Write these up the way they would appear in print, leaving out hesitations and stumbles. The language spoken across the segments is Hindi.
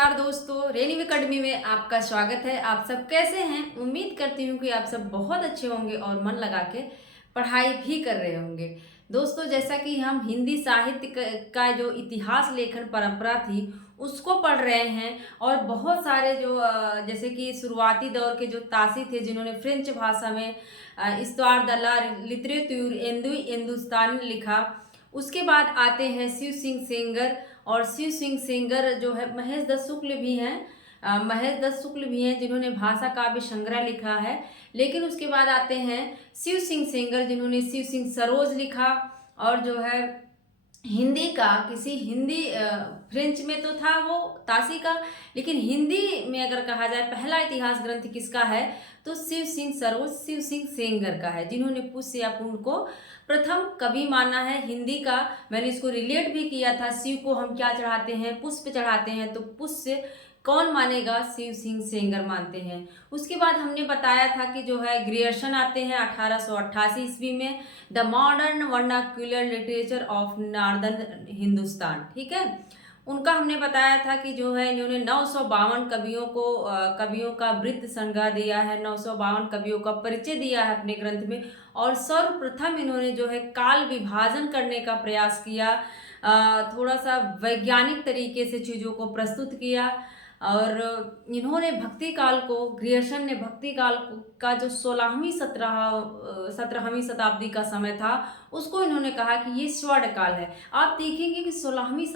नमस्कार दोस्तों, रेनी अकेडमी में आपका स्वागत है। आप सब कैसे हैं? उम्मीद करती हूँ कि आप सब बहुत अच्छे होंगे और मन लगा के पढ़ाई भी कर रहे होंगे। दोस्तों, जैसा कि हम हिंदी साहित्य का जो इतिहास लेखन परंपरा थी उसको पढ़ रहे हैं और बहुत सारे जो जैसे कि शुरुआती दौर के जो तासी थे जिन्होंने फ्रेंच भाषा में इस्तवार द ला लिटरेतुर हिंदुस्तानी लिखा। उसके बाद आते हैं शिव सिंह सेंगर, और शिव सिंह सेंगर जो है महेश दत्त शुक्ल भी हैं। महेश दत्त शुक्ल भी हैं जिन्होंने भाषा काव्य संग्रह लिखा है। लेकिन उसके बाद आते हैं शिव सिंह सेंगर जिन्होंने शिव सिंह सरोज लिखा। और जो है हिंदी का किसी हिंदी फ्रेंच में तो था वो तासी का, लेकिन हिंदी में अगर कहा जाए पहला इतिहास ग्रंथ किसका है तो शिव सिंह सरोज शिव सिंह सेंगर का है, जिन्होंने पुष्य या पुण्य को प्रथम कवि माना है हिंदी का। मैंने इसको रिलेट भी किया था, शिव को हम क्या चढ़ाते हैं, पुष्प चढ़ाते हैं, तो पुष्य कौन मानेगा, शिव सिंह सेंगर मानते हैं। उसके बाद हमने बताया था कि जो है ग्रियर्सन आते हैं 1888 ईस्वी में, the modern vernacular literature of northern Hindustan, ठीक है। उनका हमने बताया था कि जो है इन्होंने 952 कवियों का वृत्त संग्रह दिया है, 952 कवियों का परिचय दिया है अपने ग्रंथ में। और सर्वप्रथम इन्होंने जो है काल विभाजन करने का प्रयास किया, थोड़ा सा वैज्ञानिक तरीके से चीज़ों को प्रस्तुत किया। और इन्होंने भक्ति काल को, ग्रियर्सन ने भक्ति काल का जो 17वीं शताब्दी का समय था उसको इन्होंने कहा कि ये स्वर्ण काल है। आप देखेंगे कि 17वीं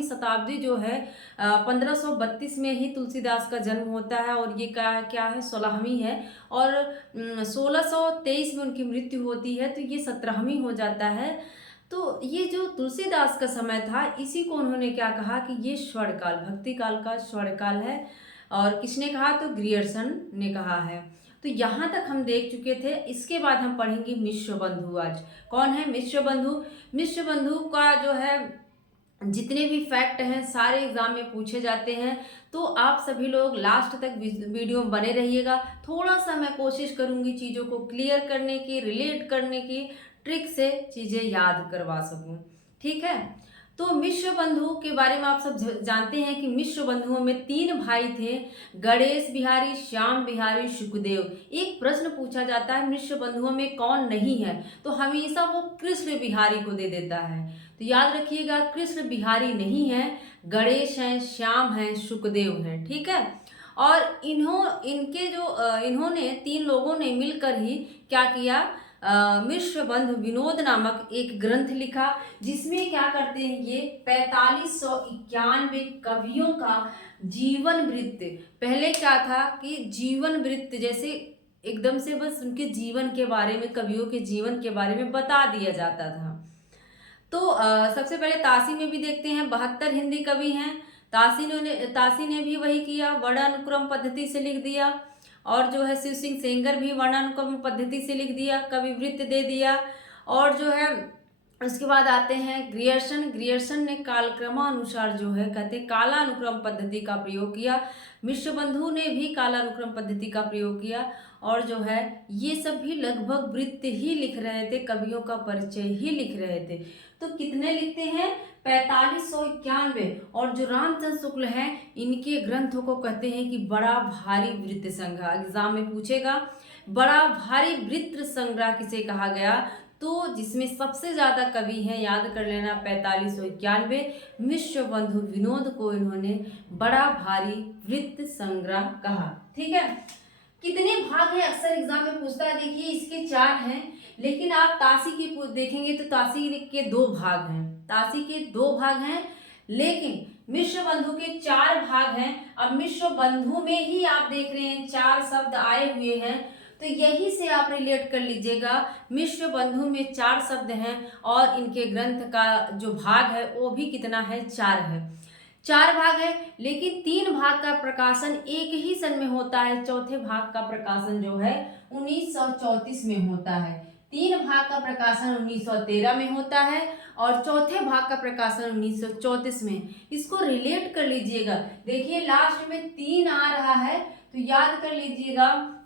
शताब्दी जो है 1532 में ही तुलसीदास का जन्म होता है, और ये क्या है 16वीं है, और 1623 में उनकी मृत्यु होती है, तो ये 17वीं हो जाता है। तो ये जो तुलसीदास का समय था इसी को उन्होंने क्या कहा कि ये स्वर्ण काल, भक्ति काल का स्वर्ण काल है। और किसने कहा तो ग्रियर्सन ने कहा है। तो यहाँ तक हम देख चुके थे। इसके बाद हम पढ़ेंगे मिश्र बंधु। आज कौन है मिश्र बंधु? मिश्र बंधु का जो है जितने भी फैक्ट हैं सारे एग्जाम में पूछे जाते हैं, तो आप सभी लोग लास्ट तक वीडियो में बने रहिएगा। थोड़ा सा मैं कोशिश करूंगी चीज़ों को क्लियर करने की, रिलेट करने की, ट्रिक से चीज़ें याद करवा सकूं, ठीक है। तो मिश्र बंधु के बारे में आप सब जानते हैं कि मिश्र बंधुओं में 3 भाई थे, गणेश बिहारी, श्याम बिहारी, शुकदेव। एक प्रश्न पूछा जाता है मिश्र बंधुओं में कौन नहीं है, तो हमेशा वो कृष्ण बिहारी को दे देता है। तो याद रखिएगा कृष्ण बिहारी नहीं है, गणेश हैं, श्याम हैं, शुकदेव हैं, ठीक है। और इन्होंने 3 लोगों ने मिलकर ही क्या किया, मिश्र बंधु विनोद नामक एक ग्रंथ लिखा, जिसमें क्या करते हैं ये 4591 कवियों का जीवन वृत्त। पहले क्या था कि जीवन वृत्त जैसे एकदम से बस उनके जीवन के बारे में, कवियों के जीवन के बारे में बता दिया जाता था। तो सबसे पहले तासी में भी देखते हैं 72 हिंदी कवि हैं। तासी ने भी वही किया, वर्णानुक्रम पद्धति से लिख दिया। और जो है शिव सिंह सेंगर भी वर्णानुक्रम पद्धति से लिख दिया, कवि वृत्त दे दिया। और जो है उसके बाद आते हैं ग्रियर्सन ने कालक्रमानुसार जो है कहते कालानुक्रम पद्धति का प्रयोग किया। मिश्र बंधु ने भी कालानुक्रम पद्धति का प्रयोग किया। और जो है ये सब भी लगभग वृत्त ही लिख रहे थे, कवियों का परिचय ही लिख रहे थे। तो कितने लिखते हैं 4591। और जो रामचंद्र शुक्ल हैं इनके ग्रंथों को कहते हैं कि बड़ा भारी वृत्त संग्रह। एग्जाम में पूछेगा बड़ा भारी वृत्त संग्रह किसे कहा गया, तो जिसमें सबसे ज्यादा कवि हैं, याद कर लेना 4591, मिश्र बंधु विनोद को इन्होंने बड़ा भारी वृत्त संग्रह कहा, ठीक है। कितने भाग हैं अक्सर एग्जाम में पूछता है, देखिए इसके 4 हैं, लेकिन आप तासी के देखेंगे तो तासी के 2 भाग हैं, तासी के 2 भाग हैं, लेकिन मिश्र बंधु के 4 भाग हैं। अब मिश्र बंधु में ही आप देख रहे हैं 4 शब्द आए हुए हैं, तो यही से आप रिलेट कर लीजिएगा। मिश्र बंधु में 4 शब्द हैं और इनके ग्रंथ का जो भाग है वो भी कितना है 4 है, 4 भाग है। लेकिन 3 भाग का प्रकाशन एक ही सन में होता है, चौथे भाग का प्रकाशन जो है 1934 में होता है। 3 भाग का प्रकाशन 1913 में होता है और चौथे भाग का प्रकाशन 1934 में। इसको रिलेट कर लीजिएगा, देखिए लास्ट में 3 आ रहा है, तो याद कर लीजिएगा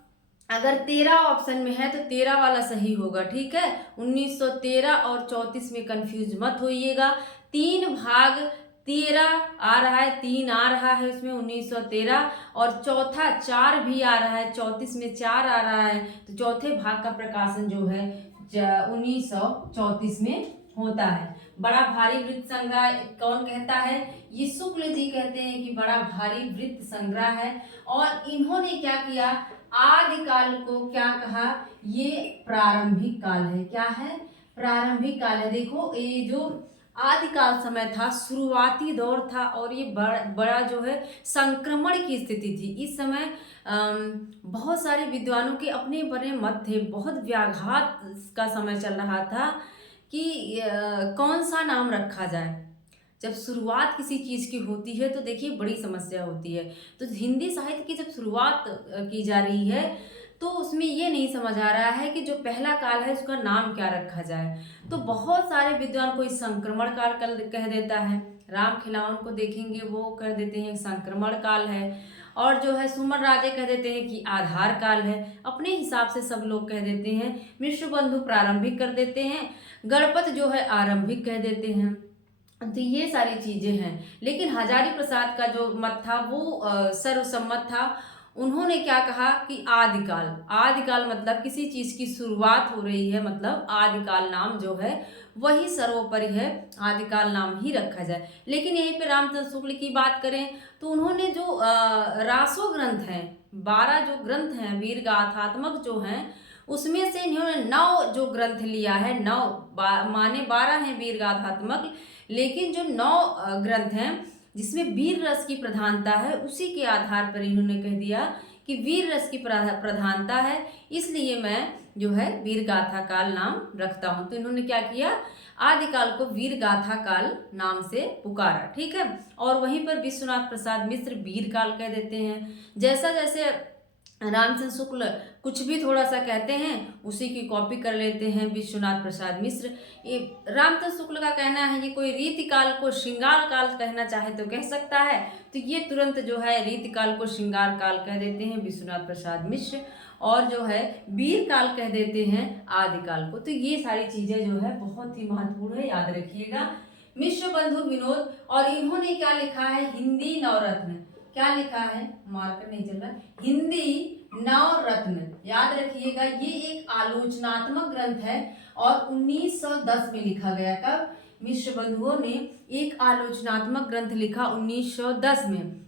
अगर 13 ऑप्शन में है तो 13 वाला सही होगा, ठीक है। 1913 और 34 में कंफ्यूज मत होइएगा। 3 भाग 13 आ रहा है, 3 आ रहा है उसमें 1913, और चौथा 4 भी आ रहा है, 34 में 4 आ रहा है, तो चौथे भाग का प्रकाशन जो है 1934 में होता है। बड़ा भारी वृत्त संग्रह कौन कहता है? ये शुक्ल जी कहते हैं कि बड़ा भारी वृत्त संग्रह है। और इन्होंने क्या किया? आदिकाल को क्या कहा? ये प्रारंभिक काल है। क्या है? प्रारंभिक काल है। देखो ये जो आदिकाल समय था, शुरुआती दौर था, और ये बड़ा जो है संक्रमण की स्थिति थी। इस समय बहुत सारे विद्वानों के अपने बड़े मत थे, बहुत व्याघात का समय चल रहा था कि कौन सा नाम रखा जाए। जब शुरुआत किसी चीज़ की होती है तो देखिए बड़ी समस्या होती है। तो हिंदी साहित्य की जब शुरुआत की जा रही है तो उसमें ये नहीं समझ आ रहा है कि जो पहला काल है उसका नाम क्या रखा जाए। तो बहुत सारे विद्वान कोई संक्रमण काल कह देता है, राम खिलावन को देखेंगे वो कह देते हैं संक्रमण काल है, और जो है सुमन राजे कह देते हैं कि आधार काल है। अपने हिसाब से सब लोग कह देते हैं। मिश्र बंधु प्रारंभिक कर देते हैं, गणपत जो है आरंभिक कह देते हैं। तो ये सारी चीजें हैं। लेकिन हजारी प्रसाद का जो मत था वो सर्वसम्मत था। उन्होंने क्या कहा कि आदिकाल, आदिकाल मतलब किसी चीज की शुरुआत हो रही है, मतलब आदिकाल नाम जो है वही सर्वोपरि है, आदिकाल नाम ही रखा जाए। लेकिन यहीं पे रामचंद्र शुक्ल की बात करें तो उन्होंने जो रासो ग्रंथ हैं, 12 जो ग्रंथ हैं वीर गाथात्मक जो हैं, उसमें से इन्होंने 9 जो ग्रंथ लिया है, 9 माने 12 हैं वीर गाथात्मक, लेकिन जो 9 ग्रंथ हैं जिसमें वीर रस की प्रधानता है, उसी के आधार पर इन्होंने कह दिया कि वीर रस की प्रधानता है, इसलिए मैं जो है वीर गाथा काल नाम रखता हूं। तो इन्होंने क्या किया? आदिकाल को वीर गाथा काल नाम से पुकारा। ठीक है। और वहीं पर विश्वनाथ प्रसाद मिश्र वीर काल कह देते हैं। जैसा जैसे रामचंद्र शुक्ल कुछ भी थोड़ा सा कहते हैं उसी की कॉपी कर लेते हैं विश्वनाथ प्रसाद मिश्र। ये रामचंद्र शुक्ल का कहना है ये कोई रीतिकाल को श्रृंगार काल कहना चाहे तो कह सकता है, तो ये तुरंत जो है रीतिकाल को श्रृंगार काल कह देते हैं विश्वनाथ प्रसाद मिश्र, और जो है वीर काल कह देते हैं आदिकाल को। तो ये सारी चीजें जो है बहुत ही महत्वपूर्ण है, याद रखिएगा। मिश्र बंधु विनोद, और इन्होंने क्या लिखा है? हिंदी नवरत्न। क्या लिखा है? मार्कर नहीं चल रहा। हिंदी नवरत्न, याद रखिएगा। ये एक आलोचनात्मक ग्रंथ है और 1910 में लिखा गया। कब? मिश्र बंधुओं ने एक आलोचनात्मक ग्रंथ लिखा 1910 में।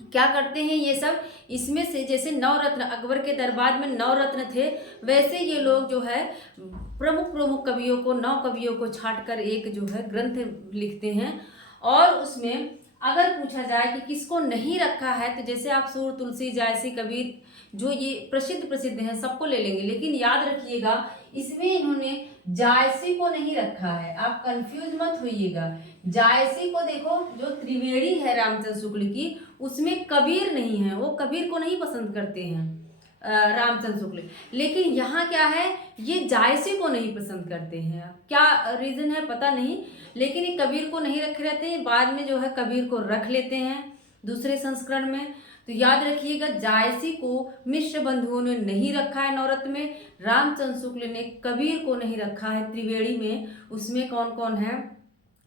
क्या करते हैं ये सब? इसमें से जैसे नवरत्न, अकबर के दरबार में नवरत्न थे, वैसे ये लोग जो है प्रमुख प्रमुख कवियों को, 9 कवियों को छांट कर एक जो है ग्रंथ लिखते हैं। और उसमें अगर पूछा जाए कि किसको नहीं रखा है, तो जैसे आप सूर, तुलसी, जायसी, कबीर, जो ये प्रसिद्ध हैं सबको ले लेंगे, लेकिन याद रखिएगा इसमें इन्होंने जायसी को नहीं रखा है। आप कंफ्यूज मत होइएगा। जायसी को देखो, जो त्रिवेणी है रामचंद्र शुक्ल की, उसमें कबीर नहीं है, वो कबीर को नहीं पसंद करते हैं रामचंद्र शुक्ल। लेकिन यहाँ क्या है? ये जायसी को नहीं पसंद करते हैं। क्या रीजन है पता नहीं, लेकिन ये कबीर को नहीं रखे रहते हैं, बाद में जो है कबीर को रख लेते हैं दूसरे संस्करण में। तो याद रखिएगा जायसी को मिश्र बंधुओं ने नहीं रखा है नवरत्न में, रामचंद्र शुक्ल ने कबीर को नहीं रखा है त्रिवेणी में। उसमें कौन कौन है?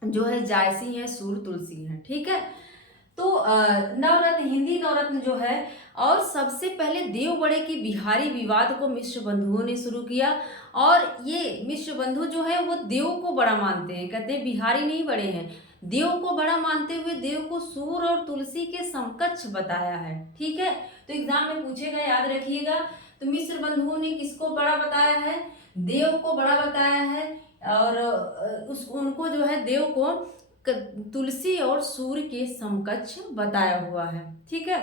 जो है जायसी है, सूर, तुलसी है। ठीक है। तो नवरत्न, हिंदी नवरत्न जो है, और सबसे पहले देव बड़े की बिहारी विवाद को मिश्र बंधुओं ने शुरू किया। और ये मिश्र बंधु जो है वो देव को बड़ा मानते हैं, कहते हैं बिहारी नहीं बड़े हैं, देव को बड़ा मानते हुए देव को सूर और तुलसी के समकक्ष बताया है। ठीक है। तो एग्जाम में पूछेगा, याद रखिएगा। तो मिश्र बंधुओं ने किसको बड़ा बताया है? देव को बड़ा बताया है, और उनको जो है देव को तुलसी और सूर्य के समकक्ष बताया हुआ है। ठीक है।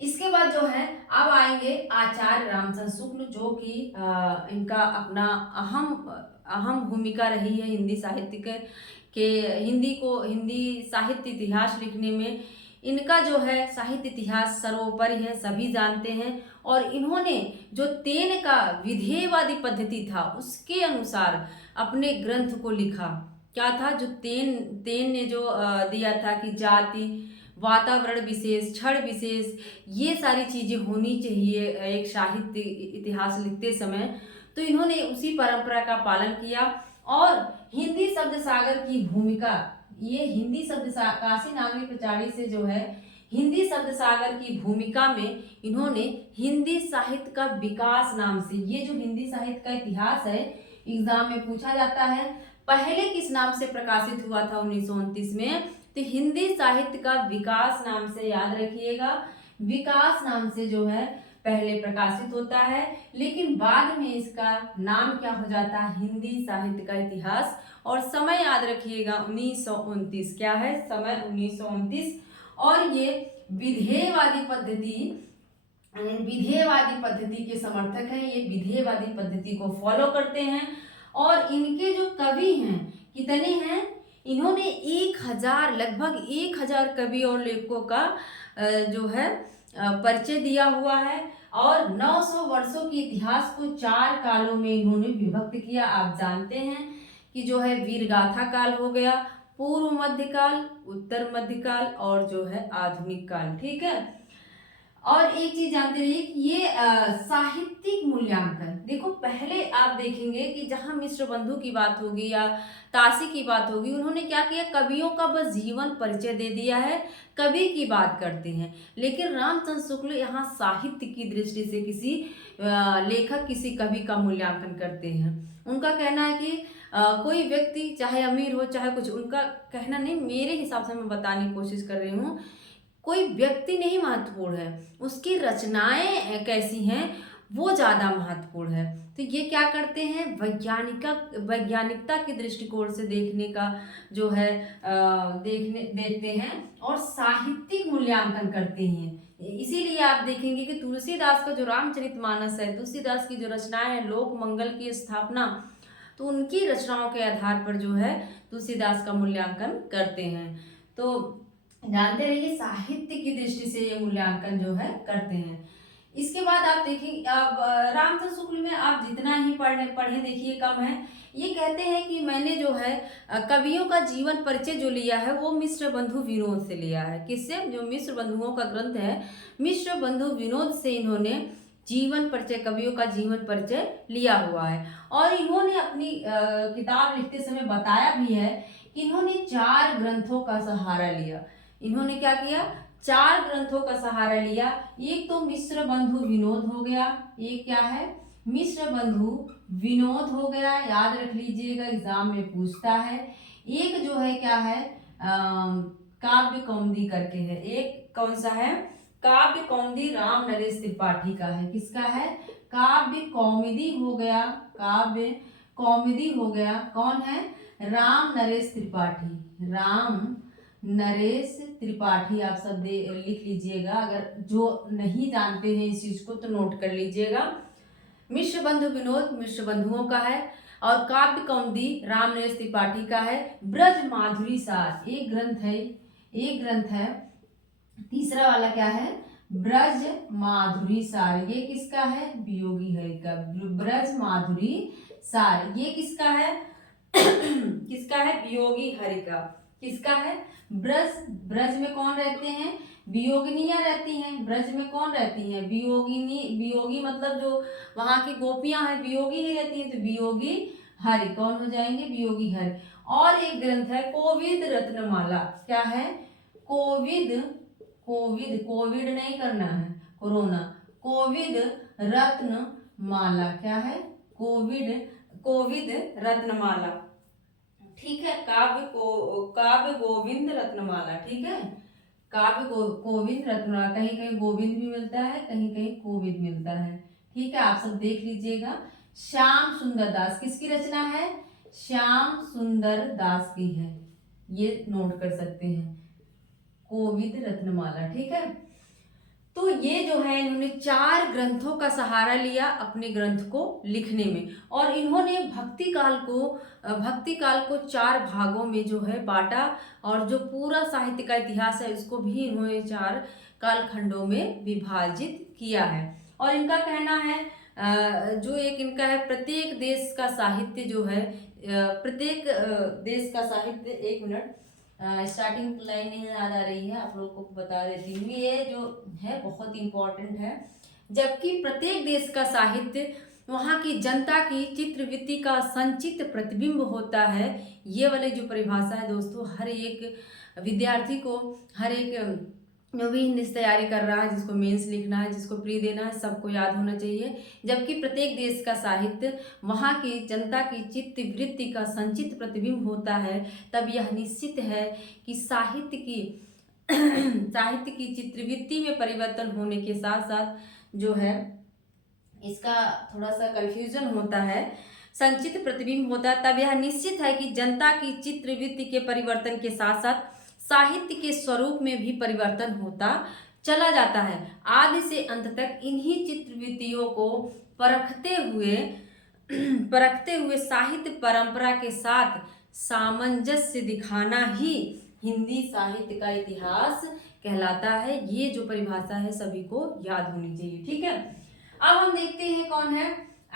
इसके बाद जो है अब आएंगे आचार्य रामचंद्र शुक्ल, जो कि इनका अपना अहम भूमिका रही है हिंदी साहित्य के हिंदी साहित्य इतिहास लिखने में। इनका जो है साहित्य इतिहास सर्वोपरि है, सभी जानते हैं। और इन्होंने जो तेन का विधेयवादी पद्धति था उसके अनुसार अपने ग्रंथ को लिखा। क्या था? जो तेन ने जो दिया था कि जाति, वातावरण विशेष, क्षण विशेष, ये सारी चीजें होनी चाहिए एक साहित्य इतिहास लिखते समय। तो इन्होंने उसी परंपरा का पालन किया। और हिंदी शब्द सागर की भूमिका, ये हिंदी शब्द काशी नागरी प्रचारी से जो है हिंदी शब्द सागर की भूमिका में इन्होंने हिंदी साहित्य का विकास नाम से, ये जो हिंदी साहित्य का इतिहास है एग्जाम में पूछा जाता है, पहले किस नाम से प्रकाशित हुआ था 1929 में, तो हिंदी साहित्य का विकास नाम से याद रखिएगा। विकास नाम से जो है पहले प्रकाशित होता है, लेकिन बाद में इसका नाम क्या हो जाता है, हिंदी साहित्य का इतिहास। और समय याद रखिएगा 1929, क्या है समय 1929। और ये विधेयवादी पद्धति के समर्थक हैं, ये विधेयवादी पद्धति को फॉलो करते हैं। और इनके जो कवि हैं कितने हैं, इन्होंने 1000 लगभग 1000 कवि और लेखकों का जो है परिचय दिया हुआ है। और 900 वर्षों के इतिहास को 4 कालों में इन्होंने विभक्त किया। आप जानते हैं कि जो है वीरगाथा काल हो गया, पूर्व मध्यकाल, उत्तर मध्यकाल और जो है आधुनिक काल, ठीक है। और एक चीज जानते रहिए कि ये साहित्यिक मूल्यांकन, देखो पहले आप देखेंगे कि जहां मिश्र बंधु की बात होगी या ताशी की बात होगी, उन्होंने क्या किया, कवियों का बस जीवन परिचय दे दिया है, कवि की बात करते हैं। लेकिन रामचंद्र शुक्ल यहाँ साहित्य की दृष्टि से किसी लेखक, किसी कवि का मूल्यांकन करते हैं। उनका कहना है कि कोई व्यक्ति चाहे अमीर हो चाहे कुछ, उनका कहना नहीं, मेरे हिसाब से मैं बताने की कोशिश कर रही हूँ, कोई व्यक्ति नहीं महत्वपूर्ण है, उसकी रचनाएं कैसी हैं वो ज़्यादा महत्वपूर्ण है। तो ये क्या करते हैं, वैज्ञानिकता के दृष्टिकोण से देखने का जो है देखते हैं और साहित्यिक मूल्यांकन करते हैं। इसीलिए आप देखेंगे कि तुलसीदास का जो रामचरितमानस है, तुलसीदास की जो रचनाएं हैं, लोक मंगल की स्थापना, तो उनकी रचनाओं के आधार पर जो है तुलसीदास का मूल्यांकन करते हैं। तो जानते रहिए साहित्य की दृष्टि से ये मूल्यांकन जो है करते हैं। इसके बाद आप देखिए, अब रामचंद्र शुक्ल में आप जितना ही पढ़े देखिए कम है। ये कहते हैं कि मैंने जो है कवियों का जीवन परिचय जो लिया है वो मिश्र बंधु विनोद से लिया है। किससे, जो मिश्र बंधुओं का ग्रंथ है मिश्र बंधु विनोद से इन्होंने जीवन परिचय, कवियों का जीवन परिचय लिया हुआ है। और इन्होंने अपनी किताब लिखते समय बताया भी है कि इन्होंने 4 ग्रंथों का सहारा लिया। इन्होंने क्या किया, 4 ग्रंथों का सहारा लिया। एक तो मिश्र बंधु विनोद हो गया, एक क्या है, मिश्र बंधु विनोद हो गया, याद रख लीजिएगा एग्जाम में पूछता है। एक जो है क्या है, काव्य कौमुदी करके है, एक कौन सा है, काव्य कौमुदी राम नरेश त्रिपाठी का है। किसका है, काव्य कौमुदी हो गया, काव्य कौमुदी हो गया, कौन है, राम नरेश त्रिपाठी, राम नरेश त्रिपाठी। आप सब लिख लीजिएगा, अगर जो नहीं जानते हैं इस चीज को तो नोट कर लीजिएगा। मिश्र बंधु विनोद मिश्र बंधुओं का है, और काव्य कौमुदी राम नरेश त्रिपाठी का है। ब्रज माधुरी सार एक ग्रंथ है। तीसरा वाला क्या है, ब्रज माधुरी सार, ये किसका है, वियोगी हरि का। ब्रज माधुरी सार ये किसका है किसका है, वियोगी हरि का। किसका है, ब्रज में कौन रहते हैं, वियोगिनियां रहती हैं। ब्रज में कौन रहती हैं, वियोगी मतलब जो वहां की गोपियां हैं वियोगी ही रहती हैं, तो वियोगी हरि कौन हो जाएंगे, वियोगी हरि। और एक ग्रंथ है कोविद रत्नमाला, क्या है, कोविड नहीं करना है, कोरोना, कोविद रत्नमाला, क्या है, कोविद रत्नमाला, ठीक है। काव्य गोविंद रत्नमाला, ठीक है, गोविंद रत्नमाला, कहीं कहीं गोविंद भी मिलता है, कहीं कहीं कोविद मिलता है, ठीक है। आप सब देख लीजिएगा। श्याम सुंदर दास किसकी रचना है, श्याम सुंदर दास की है, ये नोट कर सकते हैं, कोविद रत्नमाला, ठीक है। तो ये जो है इन्होंने 4 ग्रंथों का सहारा लिया अपने ग्रंथ को लिखने में, और इन्होंने भक्ति काल को 4 भागों में जो है बांटा, और जो पूरा साहित्य का इतिहास है उसको भी इन्होंने 4 कालखंडों में विभाजित किया है। और इनका कहना है जो एक इनका है, प्रत्येक देश का साहित्य जो है, प्रत्येक देश का साहित्य, एक मिनट स्टार्टिंग लाइन नहीं याद आ रही है, आप लोग को बता देती हूँ, ये जो है बहुत इंपॉर्टेंट है। जबकि प्रत्येक देश का साहित्य वहाँ की जनता की चित्रवृत्ति का संचित प्रतिबिंब होता है। ये वाली जो परिभाषा है दोस्तों, हर एक विद्यार्थी को, हर एक जो भी हिंदी से तैयारी कर रहा है, जिसको मेंस लिखना है, जिसको प्री देना है, सबको याद होना चाहिए। जबकि प्रत्येक देश का साहित्य वहाँ की जनता की चित्तवृत्ति का संचित प्रतिबिंब होता है, तब यह निश्चित है कि साहित्य की चित्रवृत्ति में परिवर्तन होने के साथ साथ जो है, इसका थोड़ा सा कंफ्यूजन होता है, संचित प्रतिबिंब होता है, तब यह निश्चित है कि जनता की चित्रवृत्ति के परिवर्तन के साथ साथ साहित्य के स्वरूप में भी परिवर्तन होता चला जाता है। आदि से अंत तक इन्हीं चित्रवृत्तियों को परखते हुए साहित्य परंपरा के साथ सामंजस्य दिखाना ही हिंदी साहित्य का इतिहास कहलाता है। ये जो परिभाषा है सभी को याद होनी चाहिए, ठीक है। अब हम देखते हैं कौन है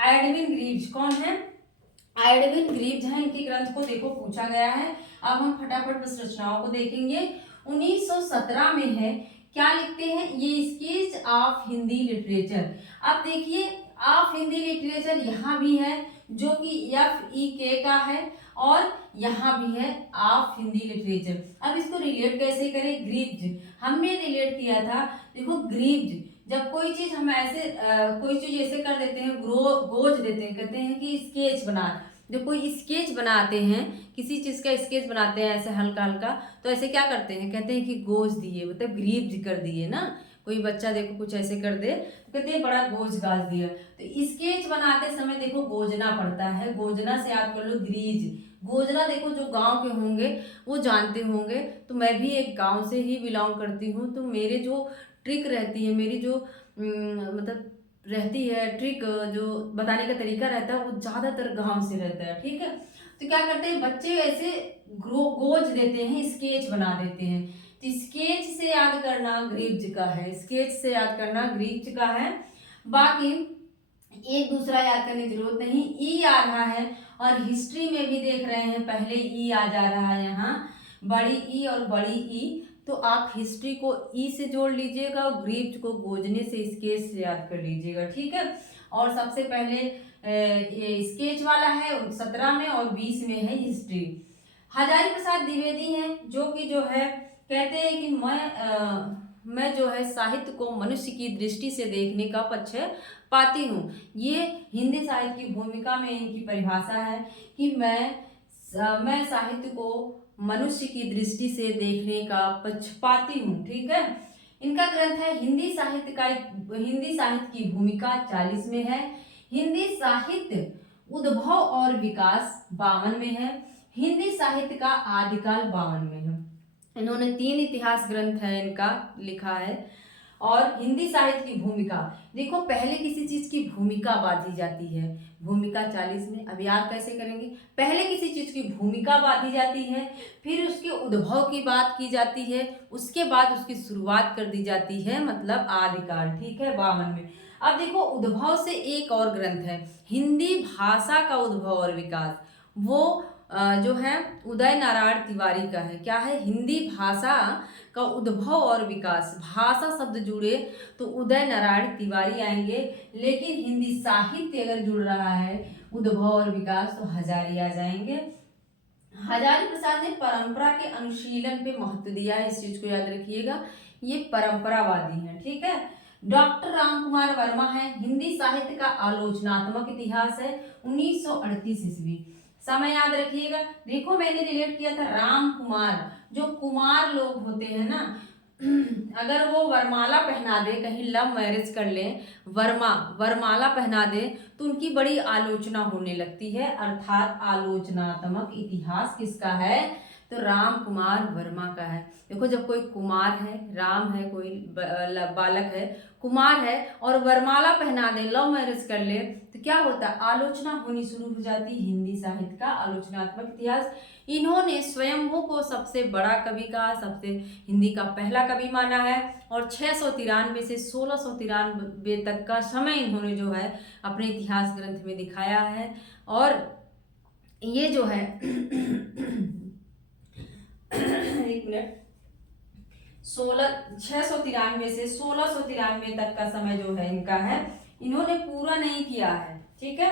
एडविन ग्रीव्स। कौन है एडविन ग्रीव्स हैं, इनके ग्रंथ को देखो पूछा गया है। अब हम फटाफट संरचनाओं को देखेंगे। 1917 में है, क्या लिखते हैं ये, स्केच ऑफ हिंदी लिटरेचर। अब देखिए ऑफ हिंदी लिटरेचर यहाँ भी है जो कि FEK का है, और यहाँ भी है ऑफ हिंदी लिटरेचर। अब इसको रिलेट कैसे करें, ग्रीव्स हमने रिलेट किया था। देखो ग्रीव्स, जब कोई चीज हम ऐसे कोई चीज ऐसे कर देते हैं, गोज देते हैं, कहते हैं कि स्केच बना। जब कोई स्केच बनाते हैं, किसी चीज का स्केच बनाते हैं ऐसे हल्का हल्का, तो ऐसे क्या करते हैं, कहते हैं कि गोज दिए, मतलब ग्रीव्स कर दिए ना। कोई बच्चा देखो कुछ ऐसे कर दे तो कहते हैं बड़ा गोज गाज दिया। तो स्केच बनाते समय देखो गोजना पड़ता है, गोजना से याद कर लो ग्रीज। गोजना देखो जो गांव के होंगे वो जानते होंगे, तो मैं भी एक गांव से ही बिलोंग करती हूँ, तो मेरे जो ट्रिक रहती है, मेरी जो मतलब रहती है ट्रिक, जो बताने का तरीका रहता है वो ज़्यादातर गांव से रहता है, ठीक है। तो क्या करते हैं बच्चे ऐसे गोज देते हैं, स्केच बना देते हैं। तो स्केच से याद करना ग्रीव्स का है, स्केच से याद करना ग्रीव्स का है। बाकी एक दूसरा याद करने की जरूरत नहीं। ई आ रहा है, और हिस्ट्री में भी देख रहे हैं पहले ई आ जा रहा है यहाँ, बड़ी ई और बड़ी ई, तो आप हिस्ट्री को ई से जोड़ लीजिएगा और ग्रीव्स को गोजने से स्केच से याद कर लीजिएगा, ठीक है। और सबसे पहले ये स्केच वाला है 17 में, और 20 में है हिस्ट्री। हजारी प्रसाद द्विवेदी हैं जो कि जो है कहते हैं कि मैं जो है साहित्य को मनुष्य की दृष्टि से देखने का पक्षपाती हूँ। ये हिंदी साहित्य की भूमिका में इनकी परिभाषा है कि मैं साहित्य को मनुष्य की दृष्टि से देखने का पक्षपाती हूँ, ठीक है। इनका ग्रंथ है हिंदी साहित्य की भूमिका 40 में है। हिंदी साहित्य उद्भव और विकास 52 में है। हिंदी साहित्य का आदिकाल 52 में है। इन्होंने 3 इतिहास ग्रंथ है इनका लिखा है। और हिंदी साहित्य की भूमिका देखो, पहले किसी चीज की भूमिका बांधी जाती है, भूमिका 40 में। अब याद कैसे करेंगे, पहले किसी चीज की भूमिका बांधी जाती है, फिर उसके उद्भव की बात की जाती है, उसके बाद उसकी शुरुआत कर दी जाती है, मतलब आदिकाल, ठीक है, 52 में। अब देखो उद्भव से एक और ग्रंथ है हिंदी भाषा का उद्भव और विकास, वो जो है उदय नारायण तिवारी का है। क्या है, हिंदी भाषा का उद्भव और विकास, भाषा शब्द जुड़े तो उदय नारायण तिवारी आएंगे, लेकिन हिंदी साहित्य अगर जुड़ रहा है उद्भव और विकास तो हजारी आ जाएंगे। हजारी प्रसाद ने परंपरा के अनुशीलन पे महत्व दिया है, इस चीज को याद रखिएगा, ये परंपरावादी है, ठीक है। डॉक्टर रामकुमार वर्मा है, हिंदी साहित्य का आलोचनात्मक इतिहास है, 1938 ईस्वी। समय याद रखिएगा। देखो मैंने रिलेट किया था राम कुमार, जो कुमार लोग होते हैं ना, अगर वो वरमाला पहना दे, कहीं लव मैरिज कर ले, वरमाला पहना दे तो उनकी बड़ी आलोचना होने लगती है, अर्थात आलोचनात्मक इतिहास किसका है, तो राम कुमार वर्मा का है। देखो जब कोई कुमार है, राम है, कोई बालक है, कुमार है, और वरमाला पहना दे, लव मैरिज कर ले, तो क्या होता है, आलोचना होनी शुरू हो जाती। हिंदी साहित्य का आलोचनात्मक इतिहास। इन्होंने स्वयंभू को सबसे बड़ा कवि कहा, सबसे हिंदी का पहला कवि माना है, और 693 से 1693 तक का समय इन्होंने जो है अपने इतिहास ग्रंथ में दिखाया है। और ये जो है एक मिनट, 693 से 1693 तक का समय जो है इनका है, इन्होंने पूरा नहीं किया है। ठीक है,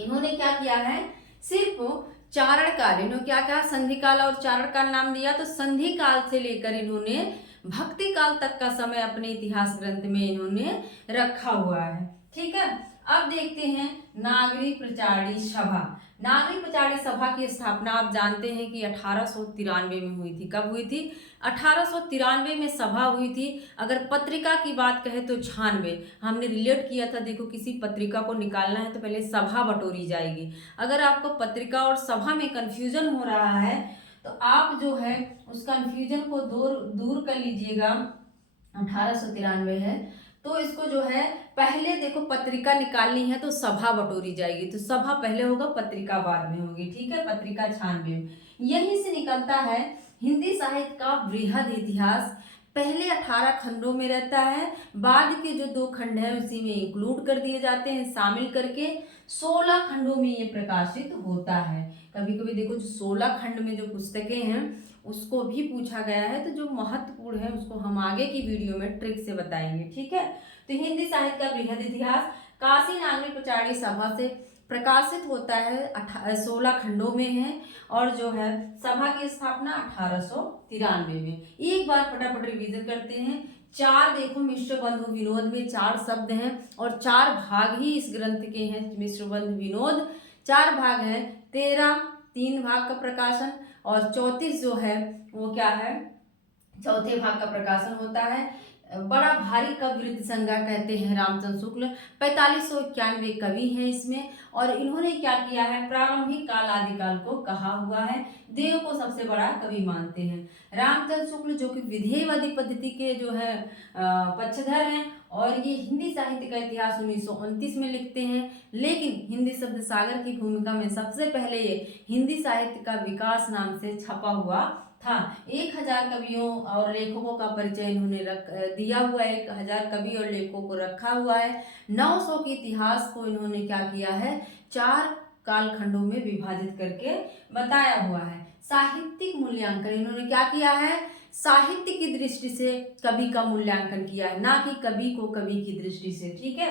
इन्होंने क्या किया है, सिर्फ चारण काल, इन्होंने क्या कहा, संधि काल और चारण काल नाम दिया। तो संधि काल से लेकर इन्होंने भक्ति काल तक का समय अपने इतिहास ग्रंथ में इन्होंने रखा हुआ है। ठीक है, अब देखते हैं नागरिक प्रचारणी सभा। नागरिक प्रचारणी सभा की स्थापना आप जानते हैं कि 1893 में हुई थी। कब हुई थी? 1893 में सभा हुई थी। अगर पत्रिका की बात कहें तो 96। हमने रिलेट किया था, देखो किसी पत्रिका को निकालना है तो पहले सभा बटोरी जाएगी। अगर आपको पत्रिका और सभा में कंफ्यूजन हो रहा है तो आप जो है उस कंफ्यूजन को दूर कर लीजिएगा। 1893 है तो इसको जो है पहले देखो पत्रिका निकालनी है तो सभा बटोरी जाएगी, तो सभा पहले होगा, पत्रिका बाद में होगी। ठीक है, पत्रिका 96। यहीं से निकलता है हिंदी साहित्य का वृहद इतिहास। पहले 18 खंडों में रहता है, बाद के जो 2 खंड है उसी में इंक्लूड कर दिए जाते हैं, शामिल करके 16 खंडों में ये प्रकाशित होता है। कभी कभी देखो जो 16 खंड में जो पुस्तकें हैं उसको भी पूछा गया है, तो जो महत्वपूर्ण है उसको हम आगे की वीडियो में ट्रिक से बताएंगे। ठीक है, तो हिंदी साहित्य का वृहद इतिहास काशी नागरिक प्रचारणी सभा से प्रकाशित होता है, 16 खंडों में है, और जो है सभा की स्थापना 1893 में। एक बार फटाफट रिवीजन करते हैं। 4 देखो मिश्र बंधु विनोद में 4 शब्द हैं और 4 भाग ही इस ग्रंथ के हैं। मिश्र बंधु विनोद 4 भाग हैं, 13 3 भाग का प्रकाशन, और 34 जो है वो क्या है, चौथे भाग का प्रकाशन होता है। बड़ा भारी कवि वृत्ति संज्ञा कहते हैं रामचंद्र शुक्ल। 4591 कवि हैं इसमें, और इन्होंने क्या किया है, प्रारंभिक काल आदिकाल को कहा हुआ है। देव को सबसे बड़ा कवि मानते हैं। रामचंद्र शुक्ल जो कि विधेयवादी पद्धति के जो है पक्षधर हैं, और ये हिंदी साहित्य का इतिहास 1929 में लिखते हैं। लेकिन हिंदी शब्द सागर की भूमिका में सबसे पहले ये हिंदी साहित्य का विकास नाम से छपा हुआ था। 1000 कवियों और लेखकों का परिचय इन्होंने दिया हुआ है, 1000 कवि और लेखकों को रखा हुआ है। 900 के इतिहास को इन्होंने क्या किया है, 4 कालखंडों में विभाजित करके बताया हुआ है। साहित्यिक मूल्यांकन इन्होंने क्या किया है, साहित्य की दृष्टि से कवि का मूल्यांकन किया है, ना कि कवि को कवि की दृष्टि से। ठीक है,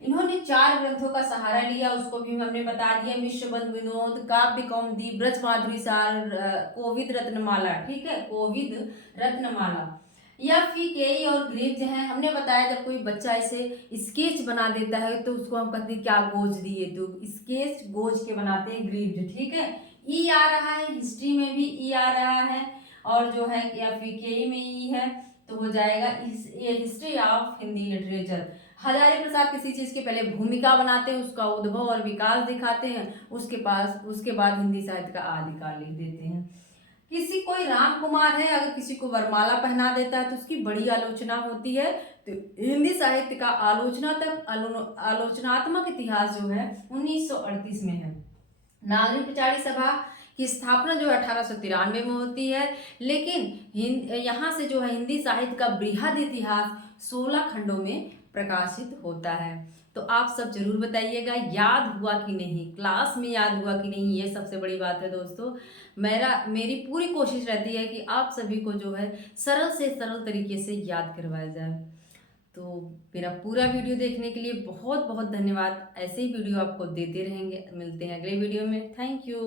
इन्होंने 4 ग्रंथों का सहारा लिया, उसको भी हमने बता दिया। मिश्र बंधु विनोद, काव्य कौमुदी, ब्रज माधुरी सार, कोविद रत्नमाला। ठीक है, कोविद रत्नमाला। या फीकेई और ग्रीव्स हैं। हमने बताया जब कोई बच्चा ऐसे स्केच बना देता है तो उसको हम कहते हैं क्या गोज दिए, तो स्केच गोज के बनाते हैं ग्रीव्स। ठीक है, ई आ रहा है, हिस्ट्री में भी ई आ रहा है, और जो है या फीकेई में ई है तो हो जाएगा history of Hindi literature. Hazari Prasad किसी चीज के पहले भूमिका बनाते हैं, उसका उद्भव और विकास दिखाते हैं, उसके बाद हिंदी साहित्य का आदिकाल लिख देते हैं। किसी कोई राम कुमार है, अगर किसी को वरमाला पहना देता है तो उसकी बड़ी आलोचना होती है। तो हिंदी साहित्य का आलोचनात्मक इतिहास जो है 1938 में है। नागरिक प्रचारणी सभा की स्थापना जो 1893 में होती है, लेकिन यहाँ से जो है हिंदी साहित्य का बृहद इतिहास 16 खंडों में प्रकाशित होता है। तो आप सब जरूर बताइएगा याद हुआ कि नहीं, क्लास में याद हुआ कि नहीं, ये सबसे बड़ी बात है दोस्तों। मेरी पूरी कोशिश रहती है कि आप सभी को जो है सरल से सरल तरीके से याद करवाया जाए। तो मेरा पूरा वीडियो देखने के लिए बहुत बहुत धन्यवाद। ऐसे ही वीडियो आपको देते रहेंगे। मिलते हैं अगले वीडियो में। Thank you.